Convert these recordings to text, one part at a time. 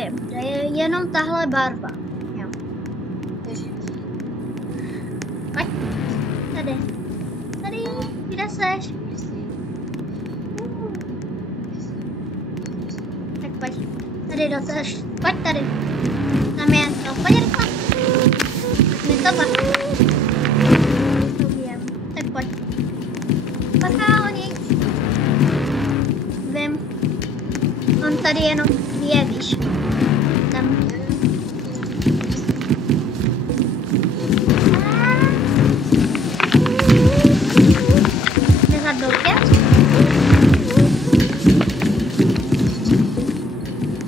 vím, že je jenom tahle barva. Jo. Pojď. Tady. Tady, kde seš? Tak pojď. Tady doteš. Pojď tady. Tam je to. Pojď rychle. Tak mi to pak. To vím. Tak pojď. Paká, oni. Vím. On tady jenom je, víš. Tam. Jde za doutě?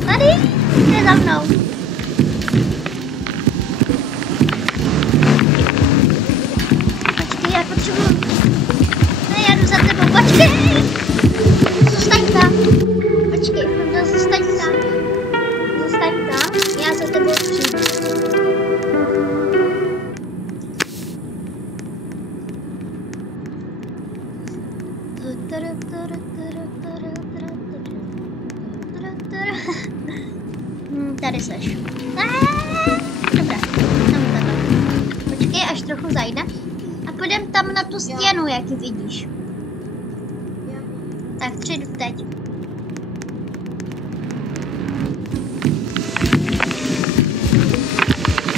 Tady, jde za mnou. Počkej, já potřebuji. Ne, já jdu za tebou, počkej. Zůstaň tam. Počkej, zůstaň tam. Zůstaň tam, já za tebou přijdu. Tady seš. Dobrá, tam takhle. Počkej, až trochu zajde. A půjdem tam na tu stěnu, jak ji vidíš. Tak přijdu teď.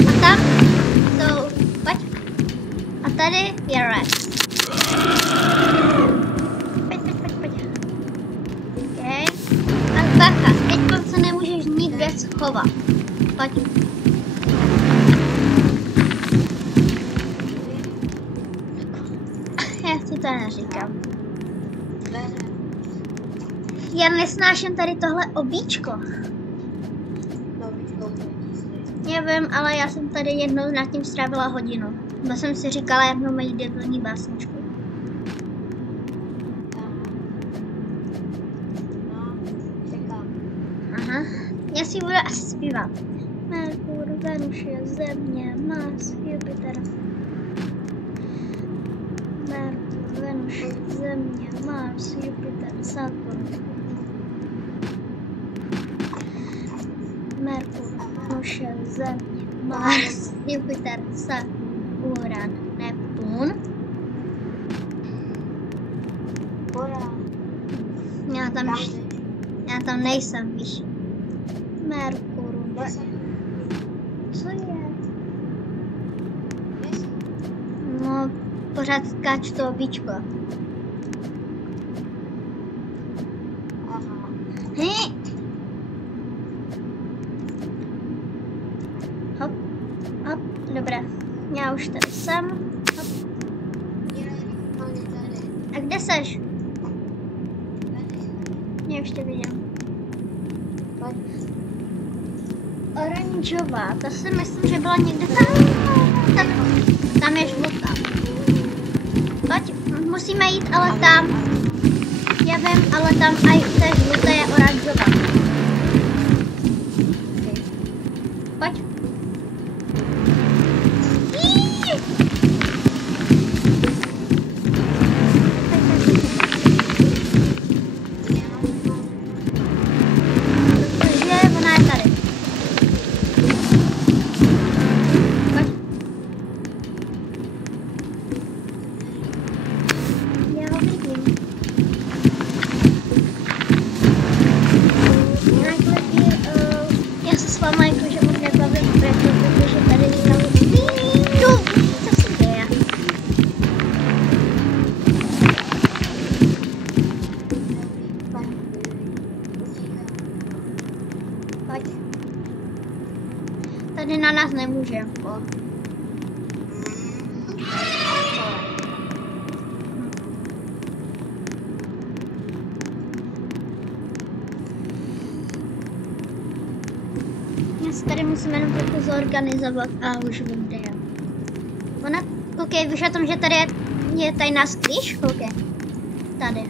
A tam jsou, pojď. A tady je Rex. Pojď. Okay. A bacha, teď se nemůžeš nikde schovat. Pojď. Já si to neříkám. Já nesnáším tady tohle obíčko. Já vím, ale já jsem tady jednou nad tím strávila hodinu. Bo jsem si říkala jednou mají debilní básničku. Aha, já si budu asi zpívat. Merkur, Venuše, Země, Mars, Jupiter. Merkur, Venuše, Země, Mars, Jupiter, Saturn. Merkur, Venuše, Země, Mars, Jupiter, Saturn, Uran, Neptun. Já tam nejsem, víš. Merkur. Co je? No, pořád skáč to obíčko. Hej. Hop, hop, dobré. Já už tady jsem. Hop. A kde seš? Já už tě vidím. Oranžová, to si myslím, že byla někde tam je žlutá. Pojď, musíme jít ale tam. Já vím, ale tam aj u té žluté je oranžová. Pojď. Tady na nás nemůže. Já se tady musím jenom trochu zorganizovat a už vím, kde je. Ona, koukej, víš o tom, že tady je tajná sklíž? Koukej. Tady.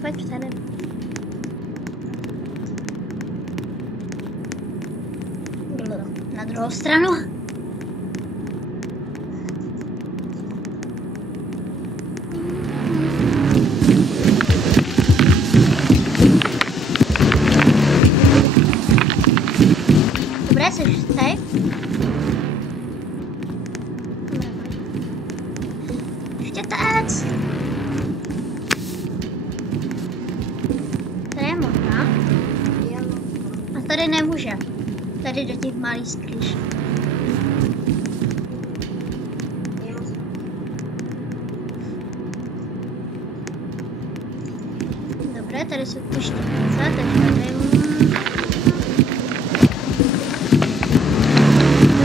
Pojď tady. Na druhou stranu. tady nemůže. Tady do těch malých skrýš. Dobré, tady jsou ty štětnice, takže tady...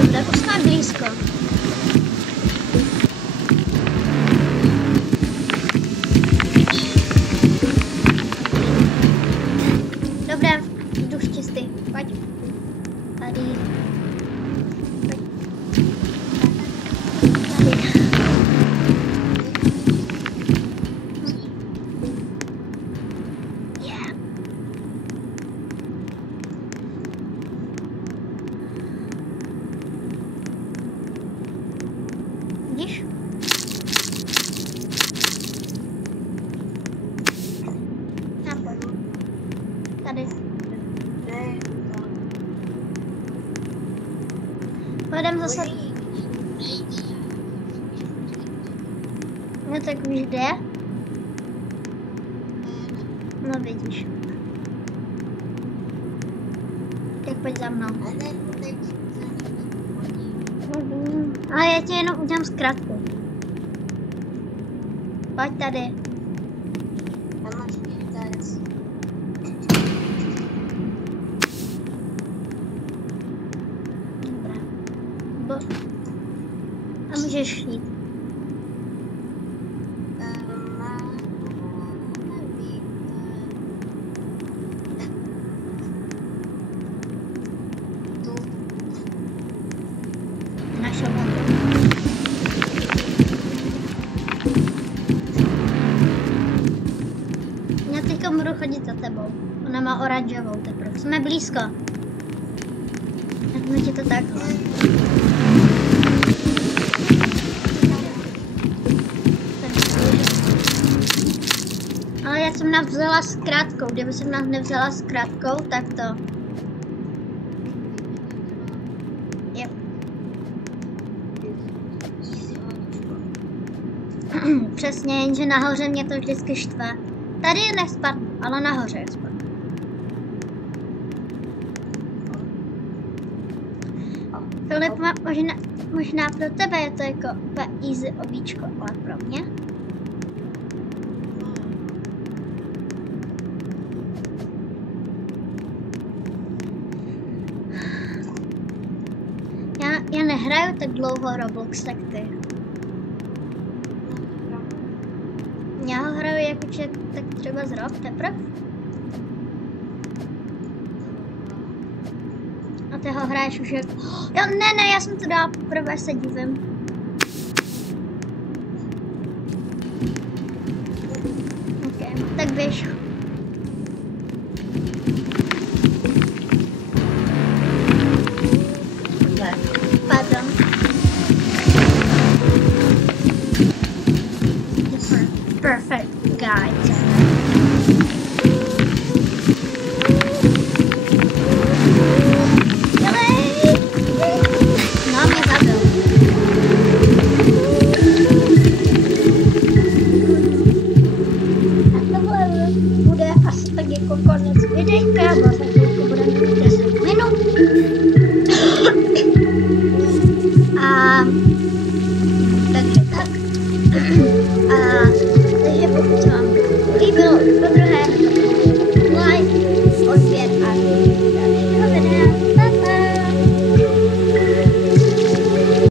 Dobré, už jsme blízko. Dobré, vzduch čistý, pojď. Tady. Pojď. Tady. Yeah. Vidíš? Tady. Pojedeme zase. No tak už jde. No vidíš. Tak pojď za mnou. Ale já tě jenom udělám zkrátku. Pojď tady. A můžeš jít. Našel motor. Já teďka budu chodit za tebou. Ona má oranžovou teprve. Jsme blízko. Vezmu ti to takhle. Ale já jsem nás vzala s krátkou. Kdyby jsem nás nevzala s krátkou, tak to... Yep. Přesně, jenže nahoře mě to vždycky štve. Tady je nespadnu, ale nahoře je spadnu. Filip, možná pro tebe je to jako úplně easy ovíčko, ale pro mě? Já nehraju tak dlouho Roblox, tak ty. Já ho hraju jakože tak třeba z rok teprve. A ty ho hraješ už jako... Jo, ne, já jsem to dala poprvé, se divím. Ok, tak běž. Pardon. Perfect guide. Videjka, bo za chvilku bude mít 10 minut. A takže tak. A takže pokud se vám líbilo, po druhé,